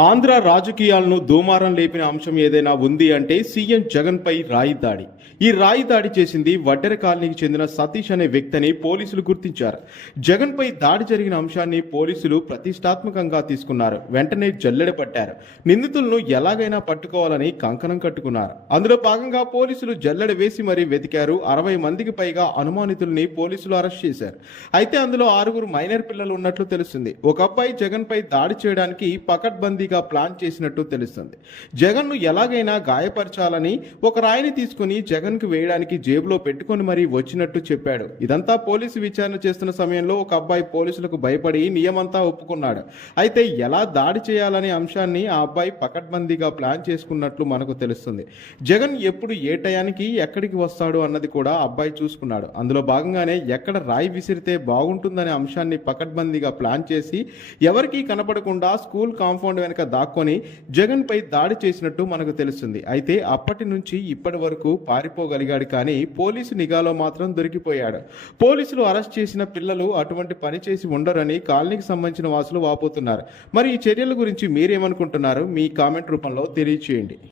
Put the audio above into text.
ఆంధ్ర రాజకీయాలను దూమారం లేపిన అంశం ఏదైనా ఉంది అంటే సీఎం జగన్ పై రాయి దాడి ఈ రాయి దాడి చేసింది వడ్డెర కాలనీకి చెందిన సతీష్ అనే వ్యక్తిని పోలీసులు గుర్తించారు. జగన్ పై దాడి జరిగిన అంశాన్ని పోలీసులు ప్రతిష్టాత్మకంగా తీసుకున్నారు. వెంటనే జల్లెడ పట్టారు. నిందితులను ఎలాగైనా పట్టుకోవాలని కంకణం కట్టుకున్నారు. అందులో భాగంగా పోలీసులు జల్లెడ వేసి మరీ వెతికారు. అరవై మందికి పైగా అనుమానితుల్ని పోలీసులు అరెస్ట్ చేశారు. అయితే అందులో ఆరుగురు మైనర్ పిల్లలు ఉన్నట్లు తెలుస్తుంది. ఒక అబ్బాయి జగన్ పై దాడి చేయడానికి పకడ్బందీ పకడ్బందీగా ప్లాన్ చేసినట్టు తెలుస్తుంది. జగన్ను ఎలాగైనా గాయపరచాలని ఒక రాయిని తీసుకుని జగన్కు వేయడానికి జేబులో పెట్టుకొని మరీ వచ్చినట్టు చెప్పాడు. ఇదంతా పోలీసు విచారణ చేస్తున్న సమయంలో ఒక అబ్బాయి పోలీసులకు భయపడి నియమంతా ఒప్పుకున్నాడు. అయితే ఎలా దాడి చేయాలనే అంశాన్ని ఆ అబ్బాయి పకడ్బందీగా ప్లాన్ చేసుకున్నట్లు మనకు తెలుస్తుంది. జగన్ ఎప్పుడు ఏ టయానికి ఎక్కడికి వస్తాడు అన్నది కూడా అబ్బాయి చూసుకున్నాడు. అందులో భాగంగానే ఎక్కడ రాయి విసిరితే బాగుంటుందనే అంశాన్ని పకడ్బందీగా ప్లాన్ చేసి ఎవరికీ కనపడకుండా స్కూల్ కాంపౌండ్ వెనక దాక్కొని జగన్ పై దాడి చేసినట్టు మనకు తెలుస్తుంది. అయితే అప్పటి నుంచి ఇప్పటి వరకు పారిపోగలిగాడు కానీ పోలీసు నిఘాలో మాత్రం దొరికిపోయాడు. పోలీసులు అరెస్ట్ చేసిన పిల్లలు అటువంటి పని చేసి ఉండరని కాలనీకి సంబంధించిన వాసులు వాపోతున్నారు. మరి ఈ చర్యల గురించి మీరేమనుకుంటున్నారు? మీ కామెంట్ రూపంలో తెలియచేయండి.